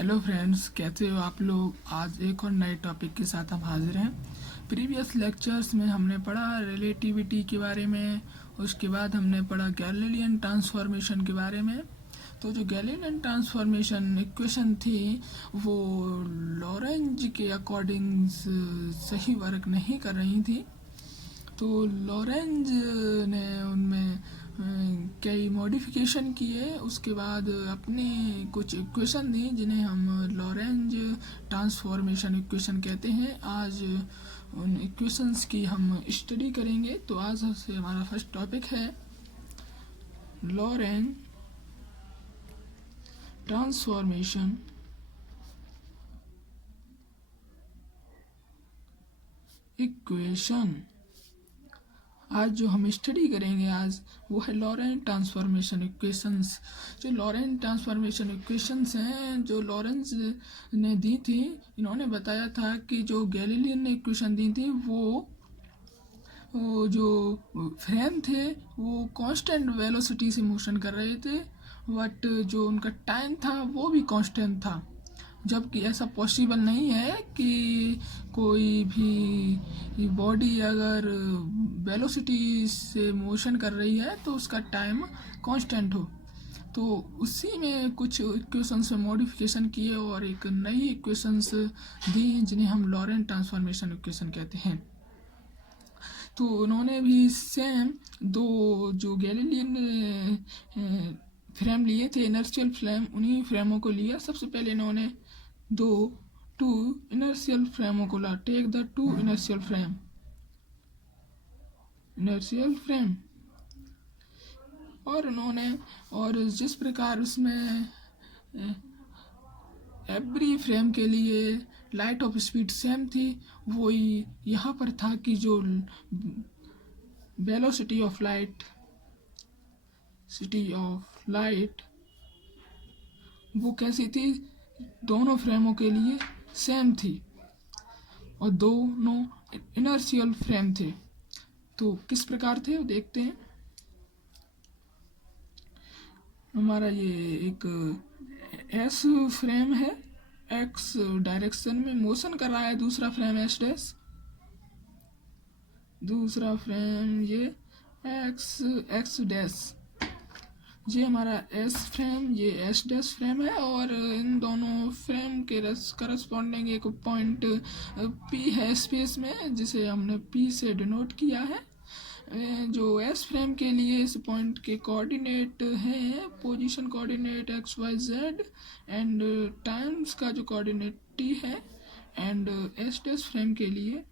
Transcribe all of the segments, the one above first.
Hello friends, कैसे हो आप लोग। आज एक और नए टॉपिक के साथ हम हाजिर हैं। प्रीवियस लेक्चर्स में हमने पढ़ा रिलेटिविटी के बारे में, उसके बाद हमने पढ़ा गैलीलियन ट्रांसफॉर्मेशन के बारे में। तो जो गैलीलियन ट्रांसफॉर्मेशन इक्वेशन थी वो लॉरेंज के अकॉर्डिंग सही वर्क नहीं कर रही थी। तो लॉरेंज ने उनमें कई मॉडिफिकेशन किए, उसके बाद अपने कुछ इक्वेशन दी जिन्हें हम लॉरेंज ट्रांसफॉर्मेशन इक्वेशन कहते हैं। आज उन इक्वेशंस की हम स्टडी करेंगे। तो आज से हमारा फर्स्ट टॉपिक है लॉरेंज ट्रांसफॉर्मेशन इक्वेशन। आज जो हम स्टडी करेंगे आज वो है लॉरेंज ट्रांसफॉर्मेशन इक्वेशंस। जो लॉरेंज ट्रांसफॉर्मेशन इक्वेशंस हैं जो लॉरेंज ने दी थी, इन्होंने बताया था कि जो गैलीलियन ने इक्वेशन दी थी वो जो फ्रेम थे वो कांस्टेंट वेलोसिटी से मोशन कर रहे थे, बट जो उनका टाइम था वो भी कांस्टेंट था। जबकि ऐसा पॉसिबल नहीं है कि कोई भी बॉडी अगर वेलोसिटी से मोशन कर रही है तो उसका टाइम कांस्टेंट हो। तो उसी में कुछ इक्वेशंस में मॉडिफिकेशन किए और एक नई इक्वेशंस दी जिन्हें हम लॉरेंज ट्रांसफॉर्मेशन इक्वेशन कहते हैं। तो उन्होंने भी सेम दो जो गैलीलियन फ्रेम लिए थे, इनर्शियल फ्रेम, उन्हीं फ्रेमों को लिया। सबसे पहले इन्होंने टू इनर्शियल फ्रेमों को ला। Take the two inertial frame और उन्होंने और जिस प्रकार उसमें एवरी फ्रेम के लिए लाइट ऑफ स्पीड सेम थी, वही यहाँ पर था कि जो वेलोसिटी ऑफ लाइट वो कैसी थी, दोनों फ्रेमों के लिए सेम थी और दोनों इनर्शियल फ्रेम थे। तो किस प्रकार थे वो देखते हैं। हमारा ये एक एस फ्रेम है, एक्स डायरेक्शन में मोशन कर रहा है। दूसरा फ्रेम एस डैश, दूसरा फ्रेम ये एक्स डैश, ये हमारा एस फ्रेम, ये एस डैश फ्रेम है। और इन दोनों फ्रेम के करस्पॉन्डिंग एक पॉइंट पी है स्पेस में, जिसे हमने पी से डिनोट किया है। जो एस फ्रेम के लिए इस पॉइंट के कोऑर्डिनेट हैं, position coordinate x y z and times का जो कोऑर्डिनेट टी है। एंड एस डैश फ्रेम के लिए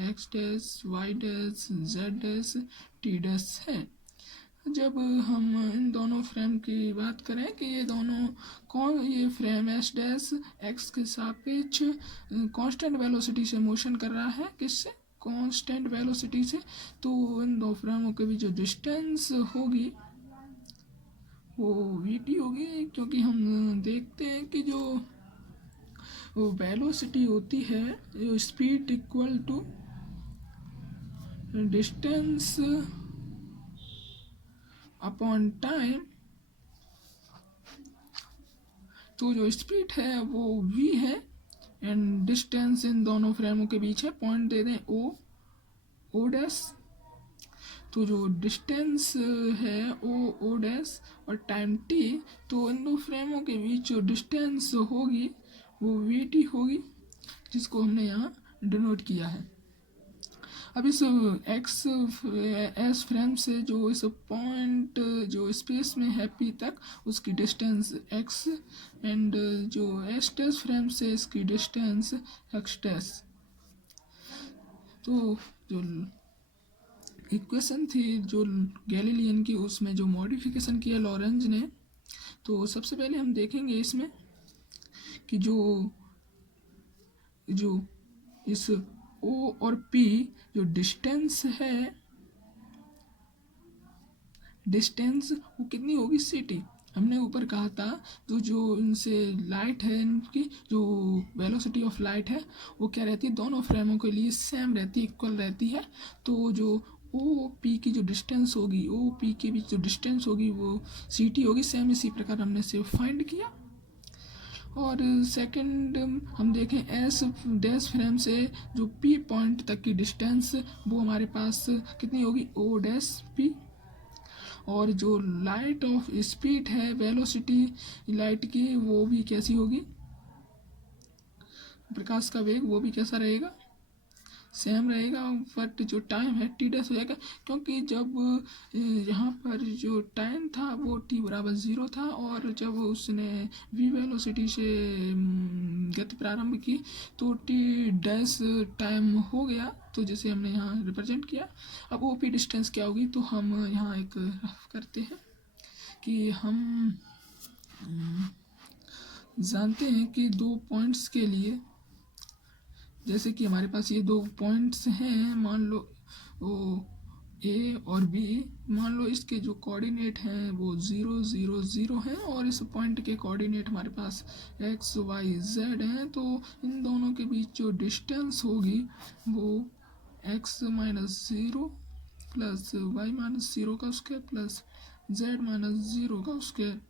x dash y dash z dash T dash है। जब हम इन दोनों फ्रेम की बात करें कि ये फ्रेम एस डैश एक्स के सापेक्ष कांस्टेंट वेलोसिटी से मोशन कर रहा है। किससे? कांस्टेंट वेलोसिटी से। तो इन दो फ्रेमों के बीच जो डिस्टेंस होगी वो वीटी होगी, क्योंकि हम देखते हैं कि जो वेलोसिटी होती है, जो speed equal to distance upon time. तो जो स्पीड है वो v है एंड डिस्टेंस इन दोनों फ्रेमों के बीच है, पॉइंट दे दें ओ डैश। तो जो डिस्टेंस है ओ डैश और टाइम t, तो इन दो फ्रेमों के बीच जो डिस्टेंस होगी वो वीटी होगी, जिसको हमने यहाँ डिनोट किया है। अब इस एक्स एस फ्रेम से जो इस पॉइंट जो स्पेस में है पी तक, उसकी डिस्टेंस एक्स एंड जो एस डैश फ्रेम से इसकी डिस्टेंस एक्स डैश। तो जो इक्वेशन थी जो गैलीलियन की, उसमें जो मॉडिफिकेशन किया लॉरेंज ने, तो सबसे पहले हम देखेंगे इसमें कि जो इस ओ और पी जो डिस्टेंस है, डिस्टेंस वो कितनी होगी, ct। हमने ऊपर कहा था तो जो इनसे लाइट है, इनकी जो वेलोसिटी ऑफ लाइट है वो क्या रहती है, दोनों फ्रेमों के लिए सेम रहती है, इक्वल रहती है। तो जो ओ पी की जो डिस्टेंस होगी, ओ पी के बीच जो डिस्टेंस होगी वो ct होगी। सेम इसी प्रकार हमने से फाइंड किया। और सेकंड हम देखें एस डैश फ्रेम से जो पी पॉइंट तक की डिस्टेंस वो हमारे पास कितनी होगी, ओ डैश पी। और जो लाइट ऑफ स्पीड है, वेलोसिटी लाइट की, वो भी कैसी होगी, प्रकाश का वेग वो भी कैसा रहेगा, सेम रहेगा। बट जो टाइम है टी डैश हो जाएगा, क्योंकि जब यहाँ पर जो टाइम था वो टी बराबर 0 था, और जब उसने वी वेलोसिटी से गति प्रारंभ की तो टी डैश टाइम हो गया, तो जैसे हमने यहाँ रिप्रेजेंट किया। अब ओ पी डिस्टेंस क्या होगी, तो हम यहाँ एक रफ करते हैं कि हम जानते हैं कि दो पॉइंट्स के लिए, जैसे कि हमारे पास ये दो पॉइंट्स हैं, मान लो वो ए और बी, मान लो इसके जो कोऑर्डिनेट हैं वो 0 0 0 हैं, और इस पॉइंट के कोऑर्डिनेट हमारे पास एक्स वाई जेड हैं। तो इन दोनों के बीच जो डिस्टेंस होगी वो x minus 0 plus y minus 0 का स्क्वायर प्लस जेड माइनस 0 का स्क्वायर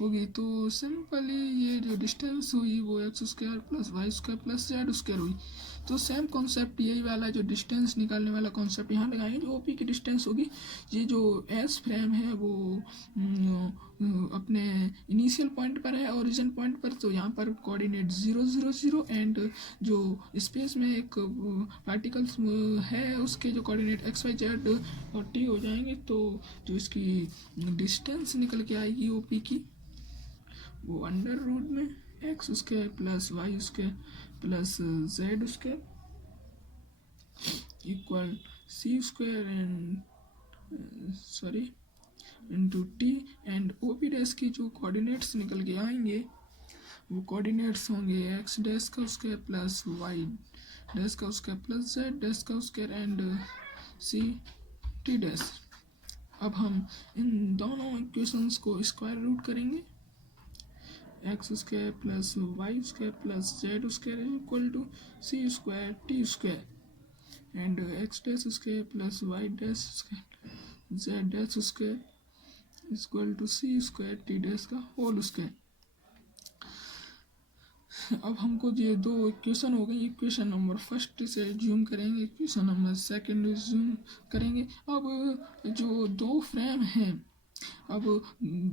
होगी। तो सिंपली ये जो डिस्टेंस हुई वो x square plus Y square plus Z square हुई। तो सेम कॉन्सेप्ट यही वाला जो डिस्टेंस निकालने वाला कॉन्सेप्ट यहाँ लगाएंगे। जो ओपी की डिस्टेंस होगी, ये जो एस फ्रेम है वो अपने इनिशियल पॉइंट पर है, ओरिजिन पॉइंट पर, तो यहाँ पर कोऑर्डिनेट 0 0 0, एंड जो स्पेस में एक पार्टिकल्स है उसके जो कोऑर्डिनेट एक्स वाई जेड और टी हो जाएंगे। तो जो इसकी डिस्टेंस निकल के आएगी ओपी की, वो अंडर रूट में x square plus Y square plus Z square equal c square and sorry into t, and O P dash की जो कोऑर्डिनेट्स निकल के आएंगे वो कोऑर्डिनेट्स होंगे एक्स डैश का स्क्वायर प्लस वाई डैश का स्क्वायर प्लस जेड डैश का square and c t dash. अब हम इन दोनों इक्वेशंस को स्क्वायर रूट करेंगे, x square plus Y square plus Z square equal to C square T square and x dash square plus y dash square z dash square equal to C square t dash का whole square. अब हमको ये दो equation हो गई, equation number first से zoom करेंगे, equation number second zoom करेंगे। अब जो दो फ्रेम हैं, अब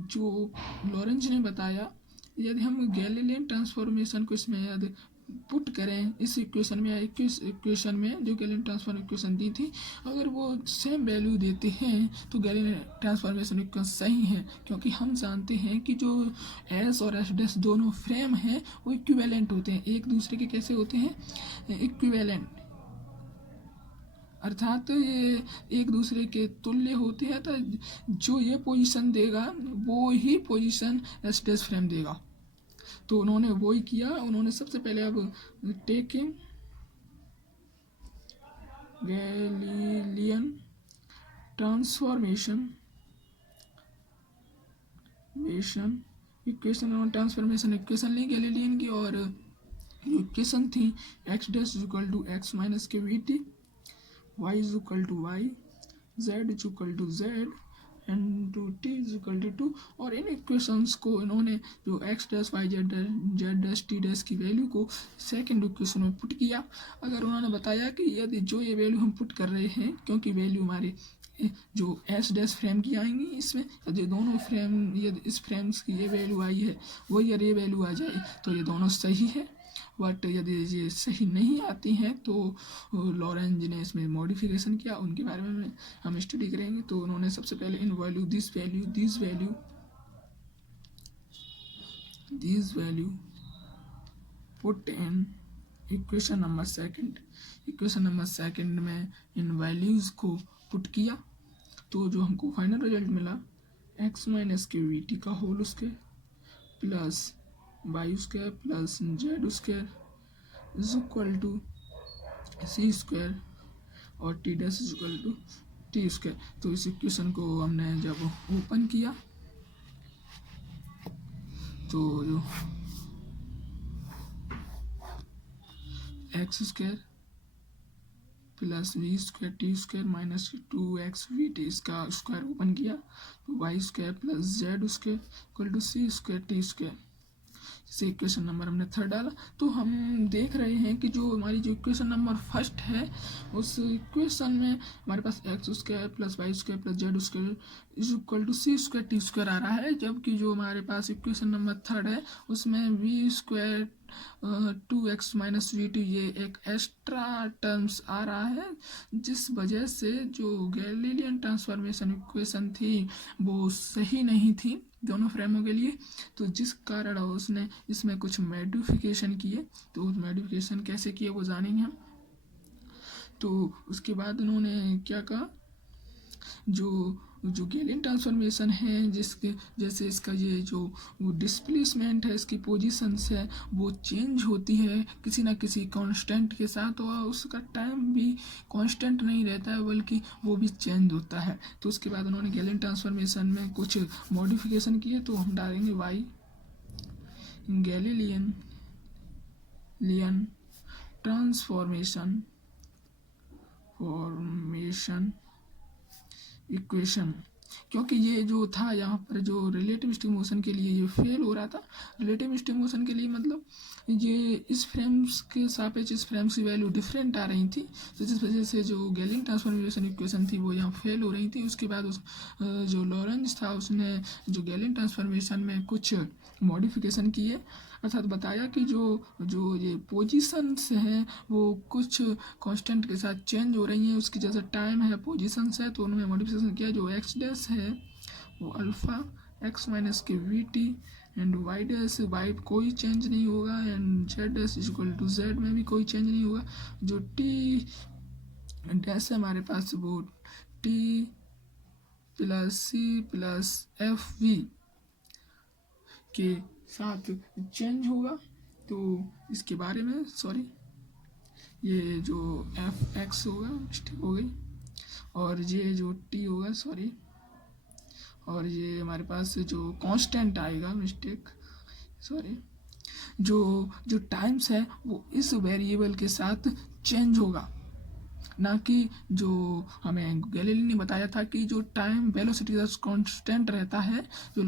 जो लॉरेंज ने बताया, यदि हम गैलीलियन ट्रांसफॉर्मेशन को इसमें यदि पुट करें इस इक्वेशन में, इक्वेशन में जो गैलीलियन ट्रांसफॉर्म इक्वेशन दी थी, अगर वो सेम वैल्यू देते हैं तो गैलीलियन ट्रांसफॉर्मेशन इक्वेशन सही है, क्योंकि हम जानते हैं कि जो एस और एस डैश दोनों फ्रेम हैं वो इक्विवेलेंट होते हैं, एक दूसरे के कैसे होते हैं, इक्विवेलेंट, अर्थात ये एक दूसरे के तुल्य होते हैं। तो जो ये पोजीशन देगा वो ही पोजीशन एस डैश फ्रेम देगा। तो उन्होंने वो ही किया, उन्होंने सबसे पहले अब टेकिंग गैलीलियन ट्रांसफॉर्मेशन इक्वेशन और ट्रांसफॉर्मेशन इक्वेशन ली गैलीलियन की, और इक्वेशन थी X dash equal to X minus के we T, Y is equal to Y, Z is equal to Z and two T is equal to two. और इन equations को इन्होंने जो x dash Y Z dash T dash की value को second equation में put किया। अगर उन्होंने बताया कि यदि जो ये वैल्यू हम पुट कर रहे हैं, क्योंकि वैल्यू हमारे जो एस डैश फ्रेम की आएंगी, इसमें यदि दोनों फ्रेम, यदि इस फ्रेम्स की ये वैल्यू आई है वही यदि ये वैल्यू आ जाए तो ये दोनों सही है। बट यदि ये सही नहीं आती हैं तो लॉरेंज ने इसमें मॉडिफिकेशन किया, उनके बारे में हम स्टडी करेंगे। तो उन्होंने सबसे पहले इन value this value put in equation number second में इन वैल्यूज़ को पुट किया, तो जो हमको फाइनल रिजल्ट मिला एक्स माइनस के वी टी का whole square plus Y square plus Z square is equal to C square और T dash is equal to T square. तो इस इक्वेशन को हमने जब ओपन किया तो जो x square plus we square T square minus 2x we t, इसका स्क्वायर ओपन किया तो y square plus Z square equal to C square T square. जैसे इक्वेशन नंबर हमने थर्ड डाला, तो हम देख रहे हैं कि जो हमारी जो इक्वेशन नंबर फर्स्ट है उस इक्वेशन में हमारे पास X square plus Y square plus Z square is equal to C square T square आ रहा है, जबकि जो हमारे पास इक्वेशन नंबर थर्ड है उसमें v square 2x minus v two ये एक एक्स्ट्रा टर्म्स आ रहा है, जिस वजह से जो गैलीलियन ट्रांसफॉर्मेशन इक्वेशन थी वो सही नहीं थी दोनों फ्रेमों के लिए। तो जिस कारण उसने इसमें कुछ मॉडिफिकेशन किए, तो उस मॉडिफिकेशन कैसे किए वो जानेंगे हम। तो उसके बाद उन्होंने क्या कहा, जो जो गैलियन ट्रांसफॉर्मेशन है जिसके जैसे इसका ये जो डिस्प्लेसमेंट है, इसकी पोजीशंस है वो चेंज होती है किसी ना किसी कांस्टेंट के साथ, और उसका टाइम भी कांस्टेंट नहीं रहता है बल्कि वो भी चेंज होता है। तो उसके बाद उन्होंने गैलियन ट्रांसफॉर्मेशन में कुछ मॉडिफिकेशन किए, तो हम डालेंगे वाई गैलीलियन ट्रांसफॉर्मेशन इक्वेशन, क्योंकि ये जो था यहाँ पर जो रिलेटिविस्टिक मोशन के लिए ये फेल हो रहा था। रिलेटिविस्टिक मोशन के लिए मतलब ये इस फ्रेम्स के सापेक्ष इस फ्रेम्स की वैल्यू डिफरेंट आ रही थी, तो जिस वजह से जो गैलियन ट्रांसफॉर्मेशन इक्वेशन थी वो यहाँ फेल हो रही थी। उसके बाद उस जो लॉरेंज था उसने जो गैलियन ट्रांसफॉर्मेशन में कुछ मॉडिफिकेशन किए, अर्थात बताया कि जो जो ये पोजीशंस हैं वो कुछ कांस्टेंट के साथ चेंज हो रही हैं, उसकी जैसे टाइम है पोजीशंस है, तो उन्होंने मॉडिफिकेशन किया। जो एक्स डैश है वो अल्फ़ा एक्स माइनस के we T and y dash y कोई चेंज नहीं होगा, and z dash is equal to z में भी कोई चेंज नहीं होगा। जो टी डैश है हमारे पास वो t plus c plus f v के साथ चेंज होगा। तो इसके बारे में ये जो एफ एक्स होगा मिस्टेक हो गई, और ये जो टी होगा और ये हमारे पास जो कांस्टेंट आएगा जो जो टाइम्स है वो इस वेरिएबल के साथ चेंज होगा, ना कि जो हमें गैलीली ने बताया था कि जो टाइम वेलोसिटी कांस्टेंट रहता है, जो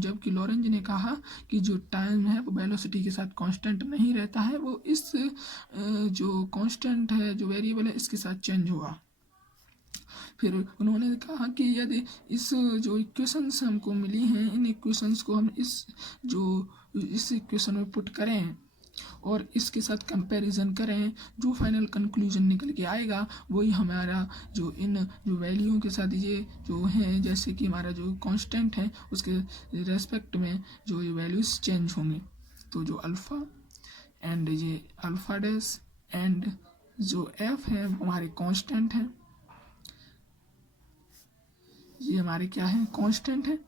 जबकि लॉरेंज ने कहा कि जो टाइम है वो वेलोसिटी के साथ कांस्टेंट नहीं रहता है, वो इस जो कांस्टेंट है जो वेरिएबल है इसके साथ चेंज होगा। फिर उन्होंने कहा कि यदि इस जो इक्वेशंस हमको मिली हैं इन इक्वेशंस को हम इस इक्वेशन में पुट करें और इसके साथ कंपैरिजन करें, जो फाइनल कंक्लूजन निकल के आएगा वही हमारा जो इन जो वैल्यूओं के साथ ये जो है, जैसे कि हमारा जो कांस्टेंट है उसके रेस्पेक्ट में जो ये वैल्यूज चेंज होंगे। तो जो अल्फ़ा एंड ये अल्फ़ा डैश एंड जो एफ है हमारे कांस्टेंट हैं, ये हमारे क्या है कांस्टेंट है।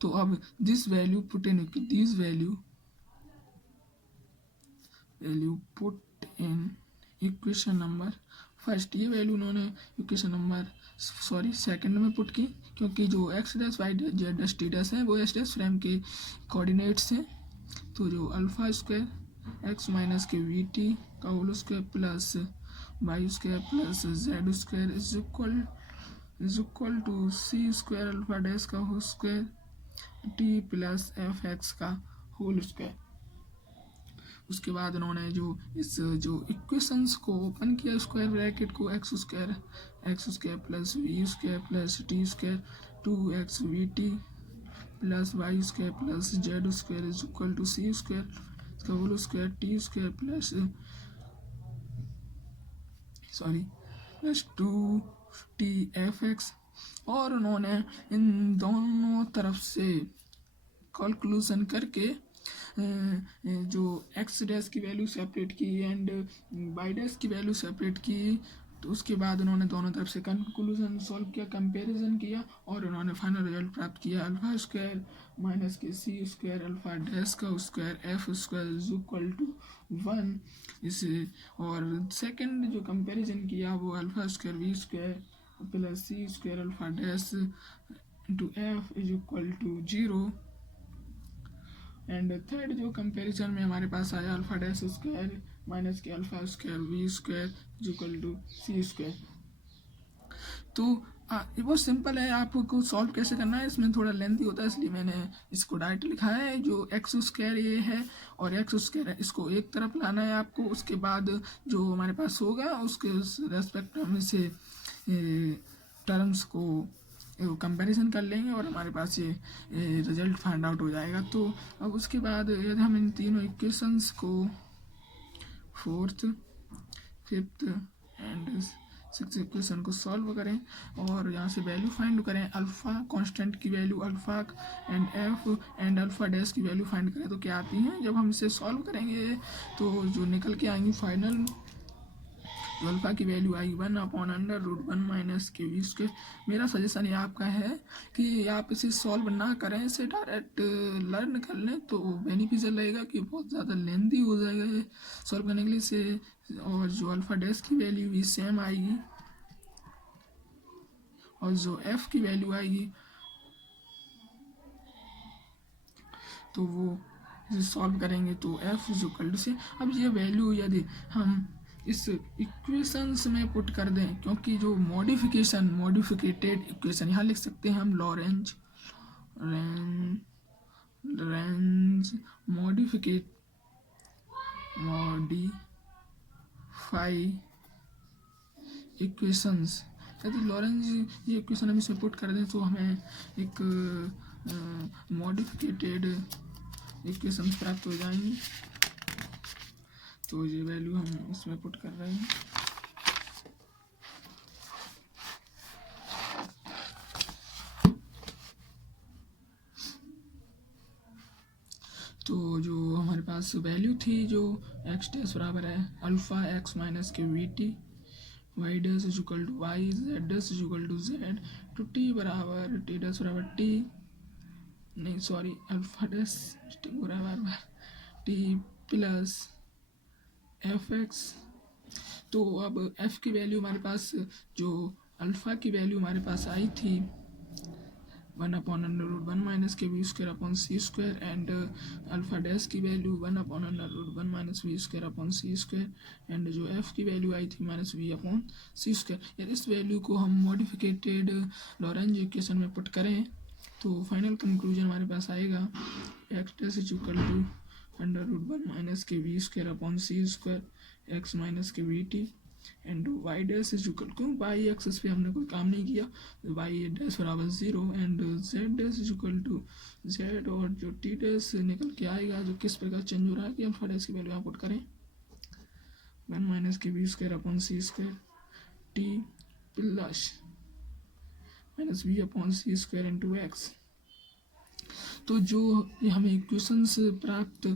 तो अब this value put in this value put in equation number first, ये वैल्यू उन्होंने इक्वेशन नंबर सेकंड में पुट की, क्योंकि जो x dash Y Z dash T dash है वो एस डैश फ्रेम के कोऑर्डिनेट्स हैं। तो जो अल्फ़ा स्क्वायर एक्स माइनस के वी टी का whole square plus Y square plus Z square is equal to C square alpha dash का whole square t plus f x का whole square. उसके बाद उन्होंने जो इस जो इक्वेशंस को ओपन किया स्क्वायर ब्रैकेट को, X square plus we square plus T square 2x we T plus Y square plus Z square is equal to C square इसका whole square T square plus 2tfx। और उन्होंने इन दोनों तरफ से calculation करके जो x dash की value separate की एंड वाई डैश की वैल्यू सेपरेट की, तो उसके बाद उन्होंने दोनों तरफ से कंक्लूजन सॉल्व किया, कंपैरिजन किया, और उन्होंने फाइनल रिजल्ट प्राप्त किया alpha square minus k c square alpha dash का square f square is equal to 1। इसे और सेकंड जो कंपैरिजन किया वो alpha square v square plus c square alpha dash into f is equal to 0। And third जो comparison में हमारे पास आया alpha dash square minus k alpha square v square is equal to C square. तो ये बहुत simple है, आपको सॉल्व कैसे करना है इसमें थोड़ा लेंथी होता है, इसलिए मैंने इसको डायरेक्ट लिखा है। जो एक्स स्क्वायर ये है और एक्स स्क्वायर इसको एक तरफ लाना है आपको, उसके बाद जो हमारे पास होगा उसके रेस्पेक्ट में से टर्म्स को कंपैरिजन कर लेंगे और हमारे पास ये रिजल्ट फाइंड आउट हो जाएगा। तो अब उसके बाद यदि हम इन तीनों इक्वेशंस को fourth, fifth and six equation को सॉल्व करें और यहाँ से वैल्यू फाइंड करें, अल्फ़ा कांस्टेंट की value alpha and F and alpha dash की वैल्यू फाइंड करें तो क्या आती हैं। जब हम इसे सॉल्व करेंगे तो जो निकल के आएंगी फाइनल, जो अल्फ़ा की वैल्यू आएगी 1/√1 माइनस के वी स्क्वायर। मेरा सजेशन ये आपका है कि आप इसे सॉल्व ना करें, इसे डायरेक्ट लर्न कर लें तो बेनिफिशियल रहेगा, कि बहुत ज़्यादा लेंदी हो जाएगा ये सॉल्व करने के लिए इसे। और जो अल्फ़ा डैश की वैल्यू भी सेम आएगी और जो एफ की वैल्यू आएगी तो वो सॉल्व करेंगे तो एफ इज इक्वल टू से। अब ये वैल्यू यदि हम इस इक्वेशंस में पुट कर दें, क्योंकि जो मॉडिफिकेटेड इक्वेशन यहाँ लिख सकते हैं हम, लॉरेंज मॉडिफाई इक्वेशंस, यदि लॉरेंज ये इक्वेशन हम इसमें पुट कर दें तो हमें एक मॉडिफिकेटेड इक्वेशन प्राप्त हो जाएंगी। तो ये वैल्यू हम इसमें पुट कर रहे हैं। तो जो हमारे पास वैल्यू थी, जो एक्स डैश बराबर है अल्फ़ा एक्स माइनस के we T, y dash is equal to Y, Z dash is equal to z, to t बराबर टी डैश बराबर टी, नहीं सॉरी अल्फ़ा डैश टी बराबर टी प्लस एफ एक्स। तो अब F की value हमारे पास, जो अल्फ़ा की वैल्यू हमारे पास आई थी 1/√1 माइनस के we square upon C square, and alpha dash की value 1/√1 minus V square upon C square, and जो एफ की वैल्यू आई थी minus we upon C square. यदि इस वैल्यू को हम मॉडिफिकेटेड लॉरेंज इक्वेशन में पुट करें तो फाइनल कंक्लूजन हमारे पास आएगा X dash is equal to √1 minus के we square upon C square x minus के we T, and y dash is equal, क्यों वाई एक्सिस पे हमने कोई काम नहीं किया, वाई डैश बराबर 0, and z dash is equal to z, और जो टी डैश निकल के आएगा जो किस प्रकार चेंज हो रहा है कि अल्फा डैश की वैल्यू यहाँ पुट करें 1 माइनस के we square upon C square t plus minus we upon C square into x. तो जो हमें इक्वेशंस प्राप्त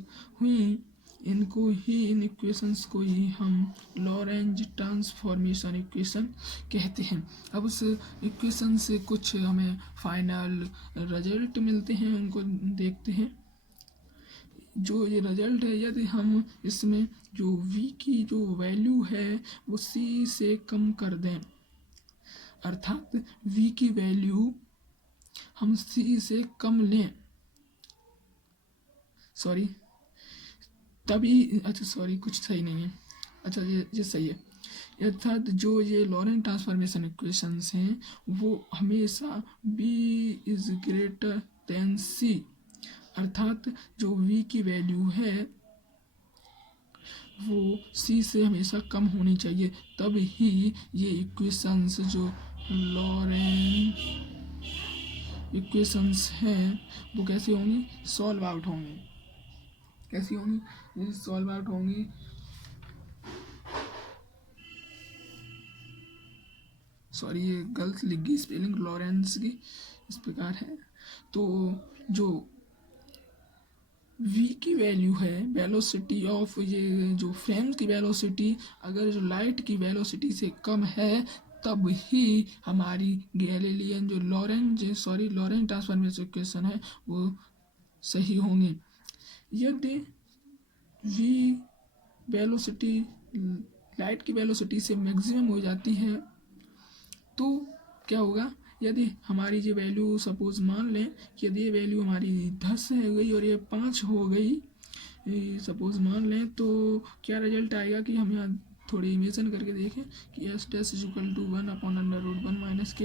हुई, इनको ही, इन इक्वेशंस को ही हम लॉरेंज ट्रांसफॉर्मेशन इक्वेशन कहते हैं। अब उस इक्वेशन से कुछ हमें फाइनल रिजल्ट मिलते हैं, उनको देखते हैं। जो ये रिजल्ट है, यदि हम इसमें जो v की जो वैल्यू है वो c से कम कर दें, अर्थात v की वैल्यू हम c से कम लें, सॉरी तभी, अच्छा सॉरी कुछ सही नहीं है, अच्छा ये सही है। अर्थात जो ये लॉरेंट ट्रांसफॉर्मेशन इक्वेशंस हैं वो हमेशा b is greater then c, अर्थात जो v की वैल्यू है वो c से हमेशा कम होनी चाहिए, तब ही ये इक्वेशंस जो लॉरेंट इक्वेशंस हैं वो कैसे होंगी, सॉल्व आउट होंगी। कैसी होंगी, ये सॉल्व आउट होंगी। सॉरी ये गलत लिख गई स्पेलिंग लॉरेंस की, इस प्रकार है। तो जो v की वैल्यू है, वेलोसिटी ऑफ, ये जो फ्रेम की वेलोसिटी अगर जो लाइट की वेलोसिटी से कम है तब ही हमारी गैलीलियन जो लॉरेंट ट्रांसफॉर्मेशन इक्वेशन है वो सही होंगी। यदि v वेलोसिटी लाइट की वेलोसिटी से मैक्सिमम हो जाती है तो क्या होगा, यदि हमारी ये वैल्यू सपोज मान लें कि यदि ये वैल्यू हमारी 10 हो गई और ये 5 हो गई सपोज मान लें, तो क्या रिजल्ट आएगा कि हम यहाँ थोड़ी इमेजिन करके देखें कि S dash is equal to 1/√1 minus k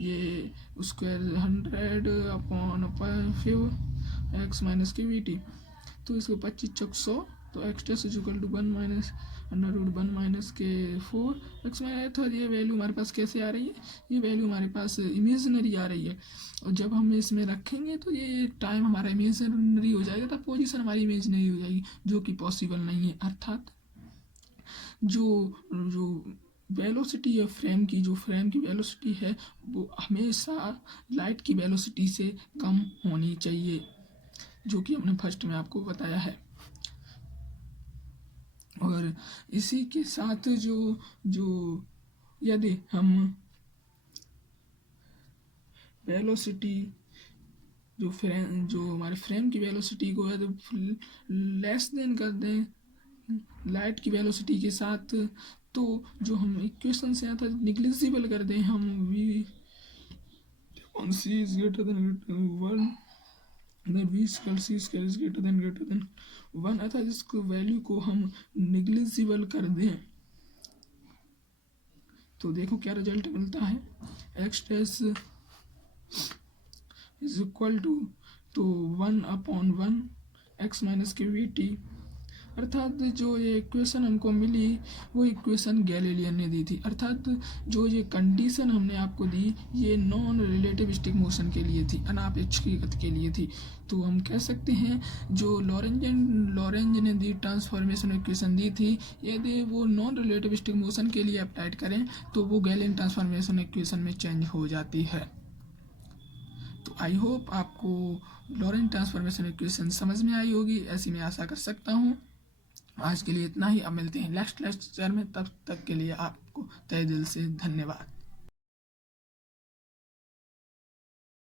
ये स्क्वायर 100/5 एक्स माइनस के वी टी। तो इसको 25 चौक 100, तो x dash is equal to 1/√1 minus k 4 x minus. तो ये वैल्यू हमारे पास कैसे आ रही है, ये वैल्यू हमारे पास इमेजिनरी आ रही है। और जब हम इसमें रखेंगे तो ये टाइम हमारा इमेजिनरी हो जाएगा, तब पोजीशन हमारी इमेजिनरी हो जाएगी, जो कि पॉसिबल नहीं है। अर्थात जो जो वेलोसिटी है फ्रेम की, जो फ्रेम की वेलोसिटी है वो हमेशा लाइट की वेलोसिटी से कम होनी चाहिए, जो कि हमने फर्स्ट में आपको बताया है। और इसी के साथ जो जो यदि हम वेलोसिटी जो हमारे फ्रेम की वेलोसिटी को यदि लेस देन कर दें लाइट की वेलोसिटी के साथ, तो जो हम इक्वेशन से आता है निग्लिजिबल कर दें हम v on c is greater than 1, अगर v square c square is greater than 1, अर्थात इसको वैल्यू को हम निग्लिजिबल कर दें, तो देखो क्या रिजल्ट मिलता है। X dash is equal to तो 1/1 एक्स माइनस के वी टी। अर्थात जो ये इक्वेशन हमको मिली वो इक्वेशन गैलीलियन ने दी थी। अर्थात जो ये कंडीशन हमने आपको दी ये नॉन रिलेटिविस्टिक मोशन के लिए थी, अनापेक्षिक गति के लिए थी। तो हम कह सकते हैं जो लॉरेंज ने दी ट्रांसफॉर्मेशन इक्वेशन दी थी, यदि वो नॉन रिलेटिविस्टिक मोशन के लिए अप्लाइड करें तो वो गैलीलियन ट्रांसफॉर्मेशन इक्वेशन में चेंज हो जाती है। तो आई होप आपको लॉरेंज ट्रांसफॉर्मेशन इक्वेशन समझ में आई होगी, ऐसी मैं आशा कर सकता हूँ। आज के लिए इतना ही, अब मिलते हैं नेक्स्ट लेक्चर में, तब तक के लिए आपको तहे दिल से धन्यवाद।